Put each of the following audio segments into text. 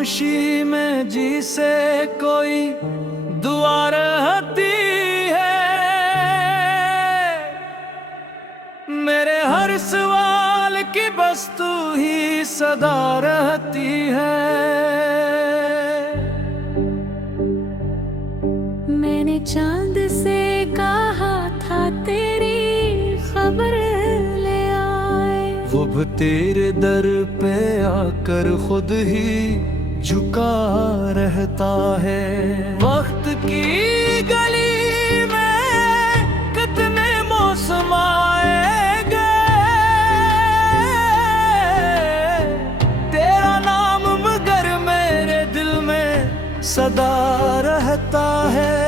खामोशी में जी से कोई दुआ रहती है। मेरे हर सवाल की बस तू ही सदा रहती है। मैंने चांद से कहा था तेरी खबर ले आए, वो भी तेरे दर पे आकर खुद ही झुका रहता है। वक्त की गली में कितने मौसम आए गए, तेरा नाम मगर मेरे दिल में सदा रहता है।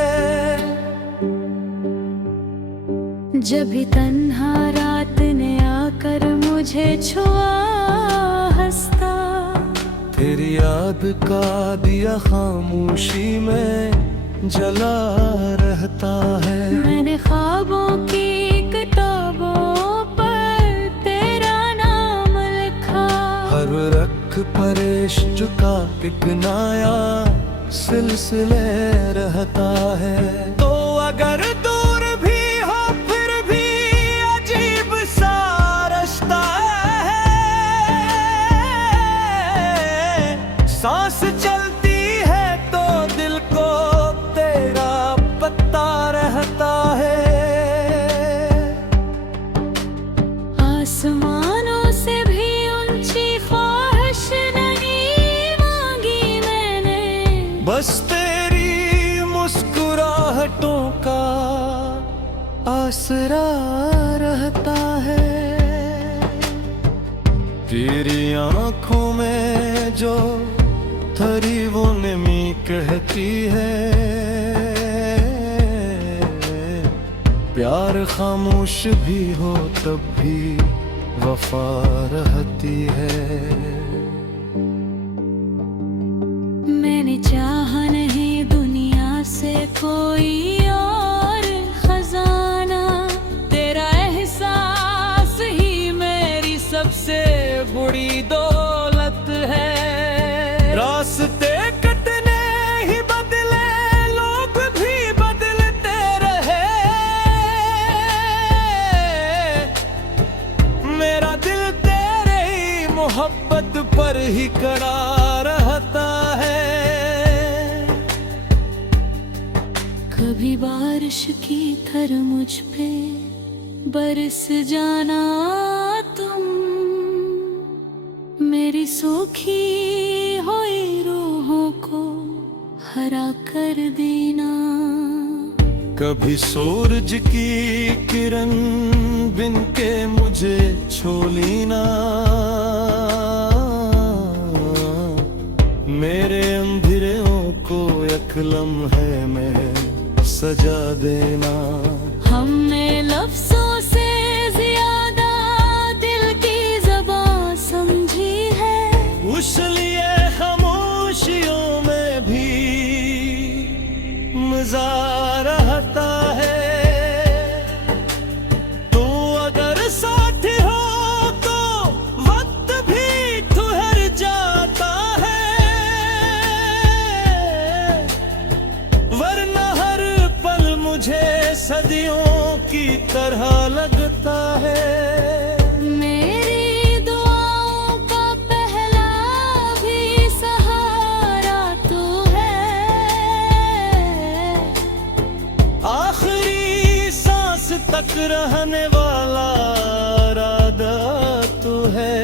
जब भी तन्हा रात ने आकर मुझे छुआ हंसता, तेरी याद का दिया खामोशी में जला रहता है। मैंने ख्वाबों की किताबों पर तेरा नाम लिखा, हर रख पर इश्क का एक नया सिलसिले रहता है। तो अगर दूर भी हो फिर भी अजीब सा रिश्ता है। सांस चलती है तो दिल को तेरा पता रहता है। आसमानों से भी ऊंची ख्वाहिश नहीं मांगी मैंने, बस तेरी मुस्कुराहटों का आसरा रहता है। तेरी आंखों में जो थरी वो नमी कहती है, प्यार खामोश भी हो तब भी वफा रहती है। मैंने चाहा नहीं दुनिया से कोई और खजाना, तेरा एहसास ही मेरी सबसे बड़ी दौलत है। रास्ते कटने ही बदले लोग भी बदलते रहे, मेरा दिल तेरे ही मोहब्बत पर ही खड़ा रहता है। कभी बारिश की तरह मुझ पे बरस जाना तुम, मेरी सूखी हुई रूहों को हरा कर देना। कभी सूरज की किरण बिन के मुझे छोली ना, मेरे अंधेरों को एक लम्हे में सजा देना। हमने लफ्जों से ज्यादा दिल की ज़बान समझी है, उस लिए खामोशियों में भी मजा रहता है। तू अगर साथ हो तो वक्त भी ठहर जाता है, वरना हर पल मुझे सदियों की तरह लगता है। मेरी दुआओं का पहला भी सहारा तू है, आखिरी सांस तक रहने वाला राधा तू है।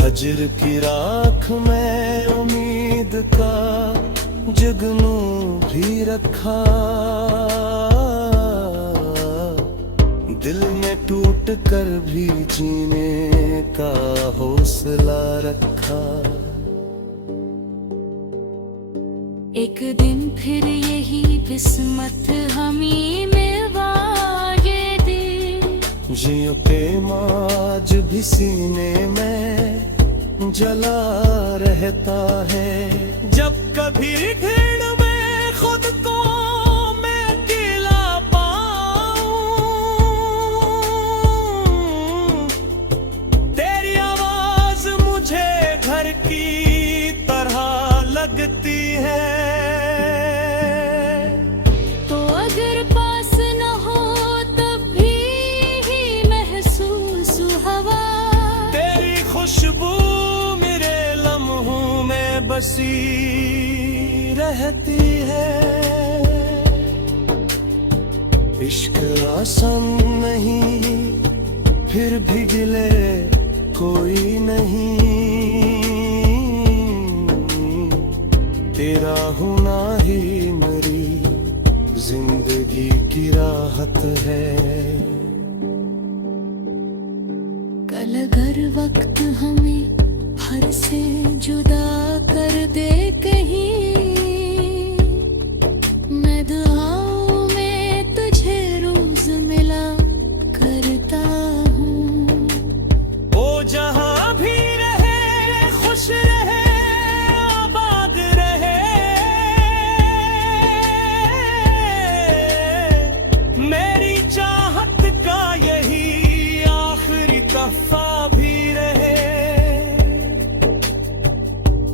हजर की राख में उम्मीद का जुगनू भी रखा, दिल में टूट कर भी जीने का हौसला रखा। एक दिन फिर यही किस्मत हमी में वाजे दे, जियो के माज भी सीने में जला रहता है। जब कभी भीड़ में खुद को मैं अकेला पाऊं, तेरी आवाज मुझे की तरह लगती है। तो अगर पास न हो तब भी ही महसूस हवा, तेरी खुशबू मेरे लम्हों में बसी रहती है। इश्क आसान नहीं फिर भी गिले कोई नहीं, तेरा होना ही मेरी जिंदगी की राहत है। कल अगर वक्त हमें हर से जुदा कर दे कहीं, मैं दुआओं में तुझे रोज मिला करता हूँ। वो जहाँ भी रहे खुश रहे आबाद रहे, मेरी चाहत का यही आखिरी तहफा भी रहे।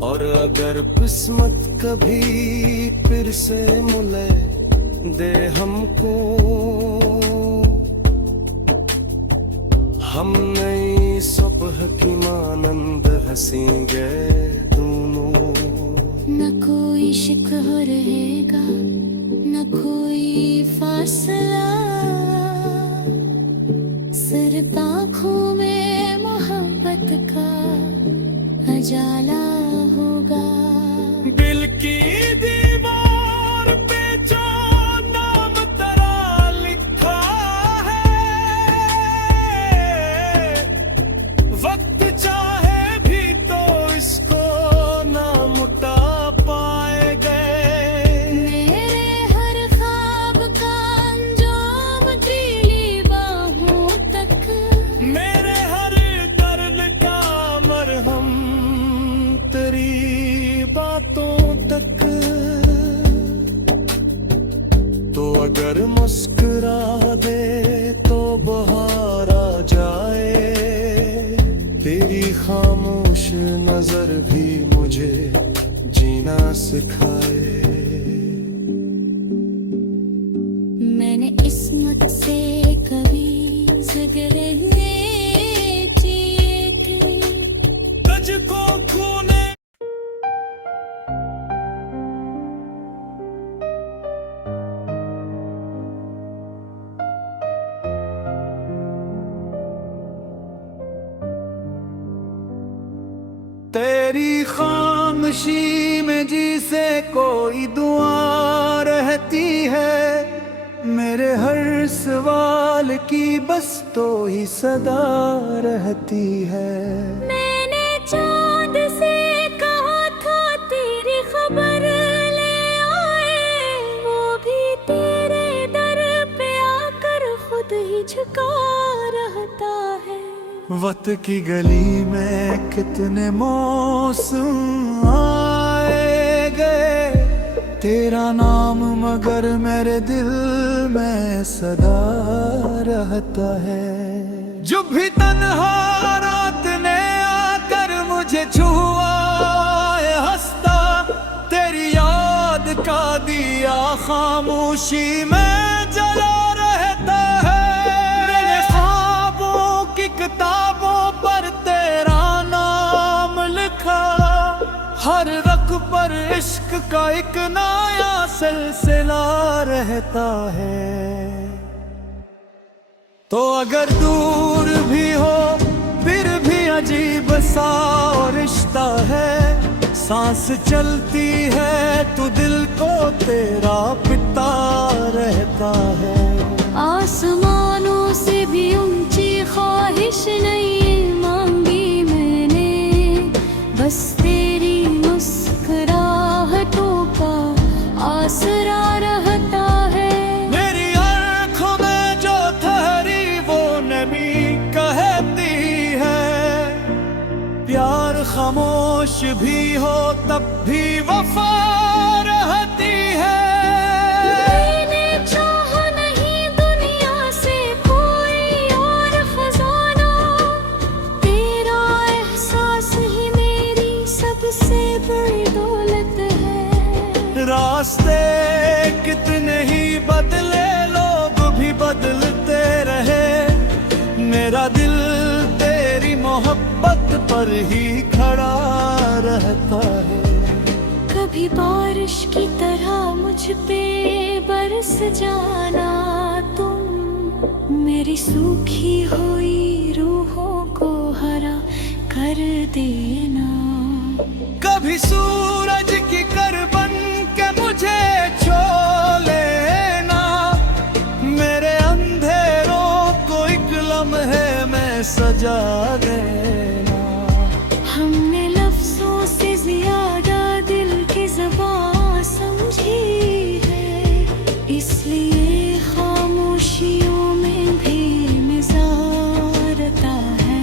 और अगर किस्मत कभी फिर से मिले दे हमको, हम नई सुबह की मानंद हंसेंगे दोनों। न कोई शिकवा रहेगा न कोई फासला, सिर्फ आँखों में मोहब्बत का उजाला होगा। दिल की दीवार पे जो नाम तेरा लिखा है, वक्त चाहे भी तो इसको ना मिटा पाएंगे। मेरे हर ख्वाब का अंजाम तेरी बाहों तक, मेरे हर दर्द का मरहम तेरी बातों तक। तो अगर मुस्कुरा दे तो बहार आ जाए, तेरी खामोश नजर भी मुझे जीना सिखाए। मैंने किस्मत से कभी झगड़े किए थे, तुझको खूने तेरी खामोशी में जी से कोई दुआ रहती है, मेरे हर सवाल की बस तो ही सदा रहती है। मैंने चांद से कहा था तेरी खबर ले आए, वो भी तेरे दर पे आकर खुद ही झुका रहता है। वक्त की गली में कितने मौसम आए गए, तेरा नाम मगर मेरे दिल में सदा रहता है। जब भी तन्हा रात ने आकर मुझे छुआ हंसता, तेरी याद का दिया खामोशी में जला रहता है। मेरे ख्वाबों की किताबों पर तेरा नाम लिखा, हर रख पर इश्क का एक नया सिलसिला रहता है। तो अगर दूर भी हो फिर भी अजीब सा रिश्ता है, सांस चलती है तो दिल को तेरा पिता रहता है। आसमानों से भी ऊंची ख्वाहिश नहीं मांगी मैंने, बस तेरी मुस्कुराहटों का आसरा रहता है। मेरी आँखों में जो ठहरी वो नमी कहती है, प्यार खामोश भी हो तब भी वफा रहती है। मैंने चाहा नहीं दुनिया से कोई और खजाना, तेरा एहसास ही मेरी सब सबसे बड़ी दौलत है। रास्ते कितने ही बदले, लोग भी बदलते रहे, मेरा दिल तेरी मोहब्बत पर ही खड़ा रहता है। कभी बारिश की तरह मुझ पे बरस जाना तुम, मेरी सूखी हुई रूहों को हरा कर देना। कभी सूरज की कर बन के मुझे छो लेना, मेरे अंधेरों को एक लम्हे में सजा देना। हमने लफ्जों से ज्यादा दिल की ज़बान समझी है, इसलिए खामोशियों में भी मिज़ारता है।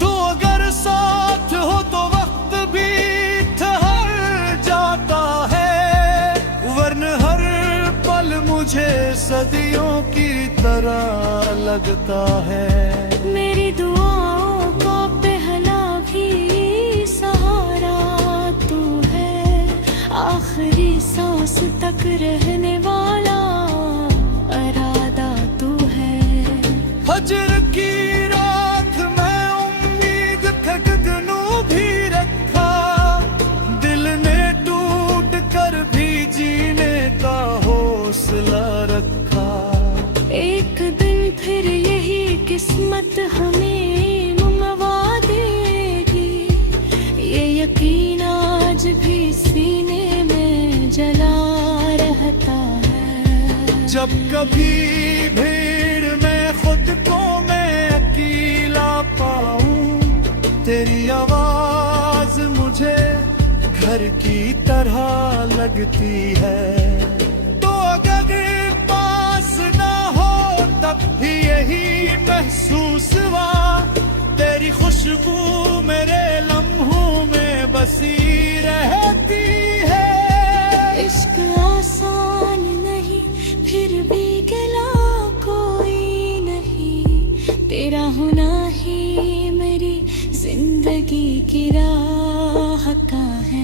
तू अगर साथ हो तो वक्त भी ठहर जाता है, वरन हर पल मुझे सदियों की तरह लगता है। मेरी दुआओं का पहला भी सहारा तू है, आखिरी सांस तक रहने वाला इरादा तू है। हजर की रात में उम्मीद का गगनू भी रखा, दिल ने टूट कर भी जीने का हौसला रखा। एक दिन फिर यही किस्मत हमें मंगवा देगी, ये यकीन आज भी सीने में जला रहता है। जब कभी भीड़ में खुद को मैं अकेला पाऊं, तेरी आवाज मुझे घर की तरह लगती है। तो अगर पास ना हो तब भी यही महसूस हुआ, तेरी खुशबू मेरे लम्हों में बसी रहती है। इश्क आसान नहीं फिर भी गिला कोई नहीं, तेरा होना ही मेरी जिंदगी की राह का है।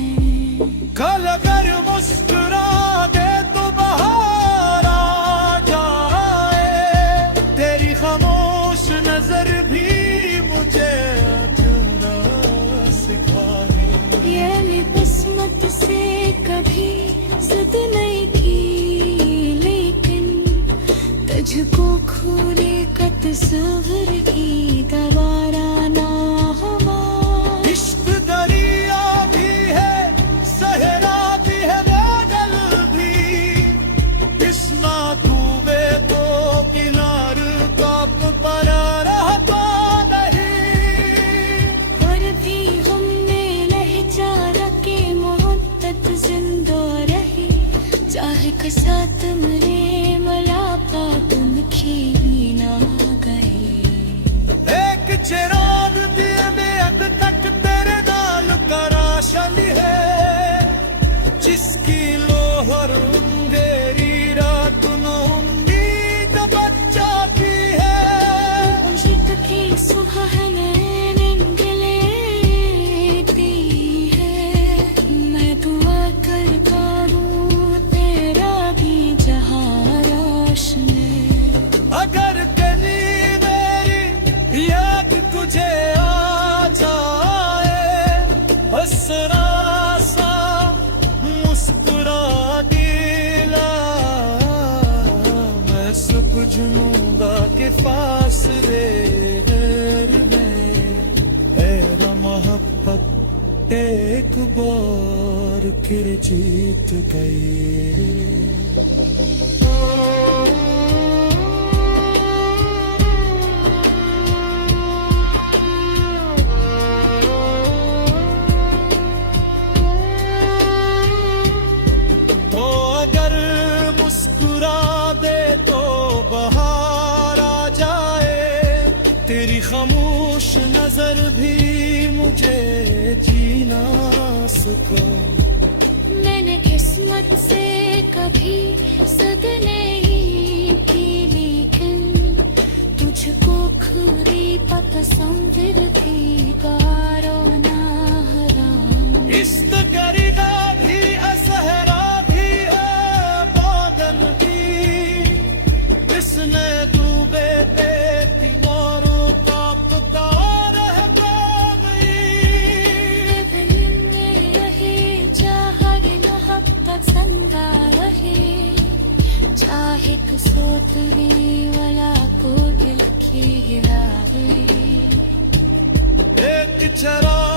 कल अगर मुस्कुरा दे तो बाहर आ जाए, तेरी खामोश नजर भी मुझे अजरा सिखाए। ये किस्मत से कभी जिद नहीं की, लेकिन तुझको खोने का तस्वीर की दोबारा ना हुआ। इश्क दरिया भी है, सहरा भी है, बादल भी, किस्ना डूबे तो किनार कप पर रहता नहीं। और भी हमने लहजा रखे मोहब्बत जिंदा रही, चाहे के साथ मरे मलापा तुम खीली ना गए। एक चिराग दिए में अब तक तेरे नाल का राशन है, जिसकी लोहर अंधेरी रात न उम्मीद बचाती है। मुझे की सुबह निकलेती है, मैं दुआ करता हूँ तेरा भी जहाँ रोशन है। अगर कभी मेरी याद तुझे आ जाए, हंसना सा मुस्कुरा दिला, मैं समझूंगा कि फासले घर में तेरा मोहब्बत एक बार फिर जीत गई। तो अगर मुस्कुरा दे तो बाहर आ जाए, तेरी खामोश नजर भी मुझे जीना सको। मैंने किस्मत से कभी सद नहीं की, लेकिन तुझको खुरी पसंद थी गारो ना हराम। सोतवी वाला को दिल की गिरावी एक चरा